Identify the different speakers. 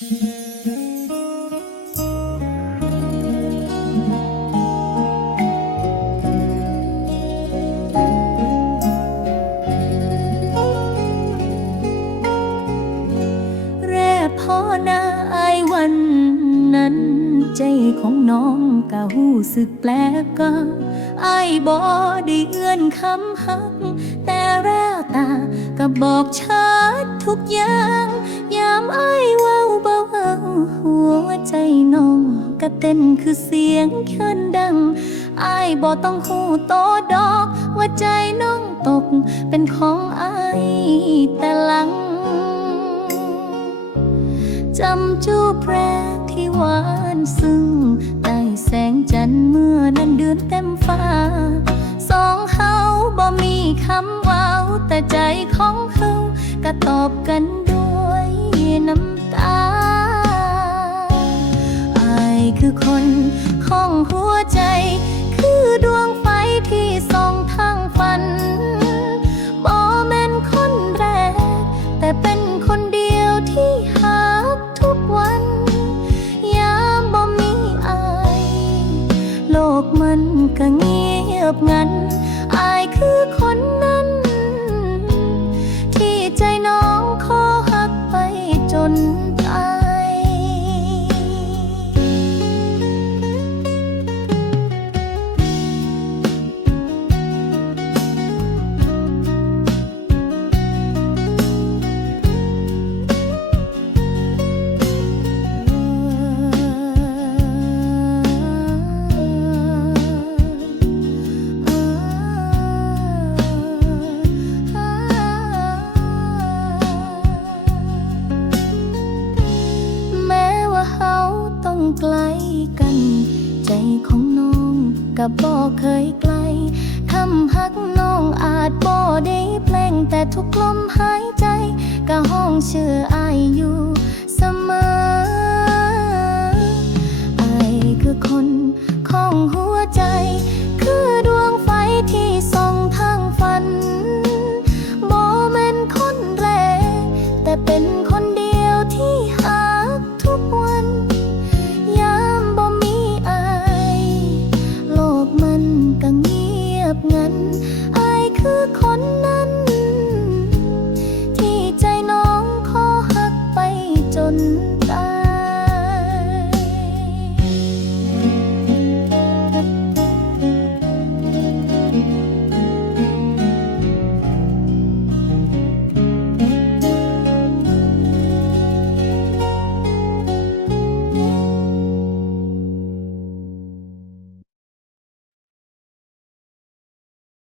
Speaker 1: แรกพอหน้าอายวันนั้น ใจของน้องก็หู้สึกแปลกก็อายบอได้เอื้อนคำหัก แต่แววตาก็บอกชัดทุกอย่าง ก็เต้นคือเสียงเคินดังอายบอกต้องหูโตดอกว่าใจน้องตก เป็นของอายแต่หลังจำจูบแรที่หวานซึ้งใต้แสงจันทร์เมื่อนั้นเดือนเต็มฟ้า สองเฮาบ่มีคำว้าวแต่ใจของเฮาก็ตอบกันด้วยน้ำ คือคนของหัวใจ คือดวงไฟที่ส่องทางฝันบ่แม่นคนแรก แต่เป็นคนเดียวที่หักทุกวัน ยามบ่มีอาย โลกมันก็เงียบงัน อายคือคนนั้น ไกลกัน ใจของน้องกับบ่เคยไกลทำหักน้องอาจบ่ได้แปลงแต่ทุกลมหายใจก็ห้องเชื่ออายอยู่เสมออายคือคนของหัวใจ คือดวงไฟที่ส่องทางฝันบ่แม่นคนแรกแต่เป็น